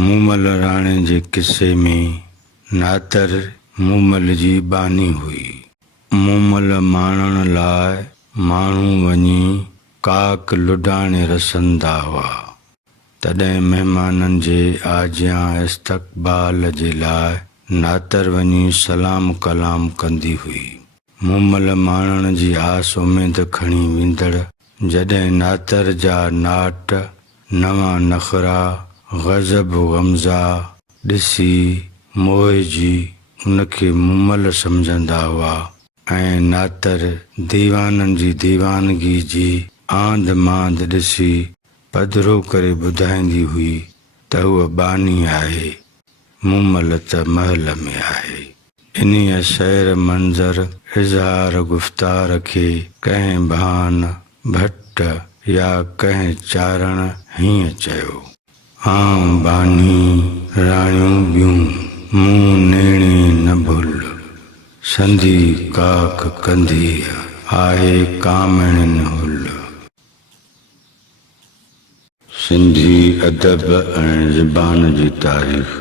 मूमल राणे जे किसे में नातर मूमल जी बानी हुई। मूमल माणण लाइ माण्हू वञी काक लुॾाणे रसंदा हुआ। तॾहिं महिमाननि जे आजियां इस्तक़बाल जे लाइ नातर वञी सलाम कलाम कंदी हुई। मूमल माणण जी आस उमेद खणी वेंदड़ जॾहिं नातर जा नाट नवां नख़रा गज़ब गमज़ा ॾिसी मोहिजी उनखे मूमल सम्झंदा हुआ ऐं नातर दीवाननि जी दीवानगी जी आंद मांद ॾिसी पधिरो करे ॿुधाईंदी हुई त उहा बानी आहे, मूमल त महल में आहे। इन्हीअ सैर मंज़र इज़हार गुफ़्तार खे कंहिं बहान भट्ट या कंहिं चारण हीअं चयो। आऊं बानी राणियूं ॿियूं मूं नेणे न भुल, संधी काक कंदी आहे कामणनि हुल। सिंधी अदब ऐं ज़बान जी तारीख़।